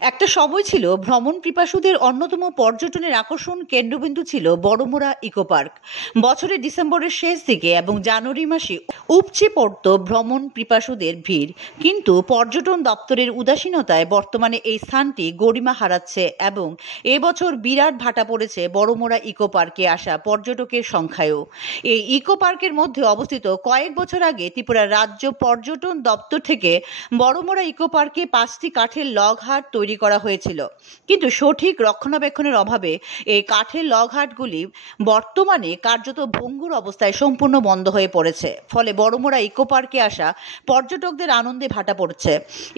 একটা সময় ছিল ভ্রমণ পিপাসুদের অন্যতম পর্যটনের আকর্ষণ কেন্দ্রবিন্দু ছিল বড়মোড়া ইকো পার্ক। বছরের ডিসেম্বরের শেষ দিকে এবং জানুয়ারি মাসে উপচে পড়ত ভ্রমণ পিপাসুদের ভিড়, কিন্তু পর্যটন দপ্তরের উদাসীনতায় বর্তমানে এই স্থানটি গরিমা হারাচ্ছে এবং এবছর বিরাট ভাটা পড়েছে বড়মোড়া ইকো পার্কে আসা পর্যটকের সংখ্যায়ও। এই ইকো পার্কের মধ্যে অবস্থিত কয়েক বছর আগে ত্রিপুরা রাজ্য পর্যটন দপ্তর থেকে বড়মোড়া ইকো পার্কে 5টি কাঠের লগহাট তৈরি করা হয়েছিল, কিন্তু সঠিক রক্ষণাবেক্ষণের অভাবে এই কাঠের লগহাটগুলি বর্তমানে কার্যত ভঙ্গুর অবস্থায় সম্পূর্ণ বন্ধ হয়ে পড়েছে। ফলে বড়মোড়া ইকো পার্কে আসা পর্যটকদের আনন্দে ভাটা পড়ছে।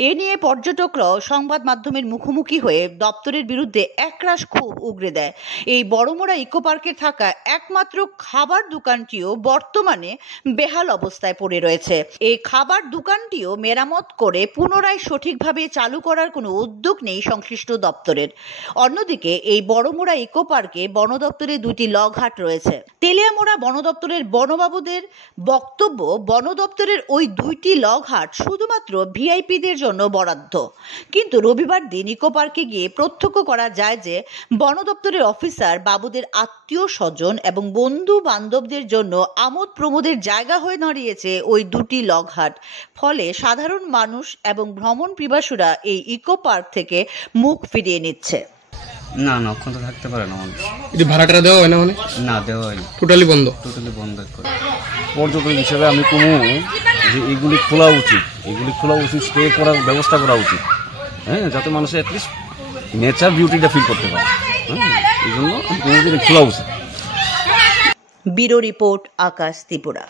এ নিয়ে পর্যটকরাও সংবাদ মাধ্যমের মুখোমুখি হয়ে দপ্তরের বিরুদ্ধে একরাশ ক্ষোভ উগরে দেয়। এই বড়মোড়া ইকো পার্কে থাকা একমাত্র খাবার দোকানটিও বর্তমানে বেহাল অবস্থায় পড়ে রয়েছে। এই খাবার দোকানটিও মেরামত করে পুনরায় সঠিকভাবে চালু করার কোনো উদ্যোগ নেই সংশ্লিষ্ট দপ্তরের। অন্যদিকে এই বড়মোড়া ইকো পার্কে বন দপ্তরের 2টি লগহাট রয়েছে। তেলিয়ামোড়া বন দপ্তরের বনবাবুদের বক্তব্য, বন দপ্তরের ওই 2টি লগহাট শুধুমাত্র ভিআইপিদের জন্য বরাদ্দ। কিন্তু রবিবার দিন ইকো পার্কে গিয়ে প্রত্যক্ষ করা যায় যে বন দপ্তরের অফিসার বাবুদের আত্মীয় স্বজন এবং বন্ধু বান্ধবদের জন্য আমোদ প্রমোদের জায়গা হয়ে দাঁড়িয়েছে ওই 2টি লগহাট। ফলে সাধারণ মানুষ এবং ভ্রমণ পিপাসুরা এই ইকো পার্ক থেকে মুখ ফিরিয়ে নিচ্ছে। না না, অক্ষত থাকতে পারে না মানুষ। যদি ভাড়াটা দেওয়া হয় না, মানে না দেওয়া হয়নি, টোটালি বন্ধ করে। পর্যটন হিসেবে আমি কমু যে এগুলি খোলা উচিত, স্টে করার ব্যবস্থা করা উচিত, হ্যাঁ, যাতে মানুষ অ্যাটলিস্ট নেচার বিউটিটা ফিল করতে পারে। এই জন্য খোলা উচিত। ব্যুরো রিপোর্ট, আকাশ ত্রিপুরা।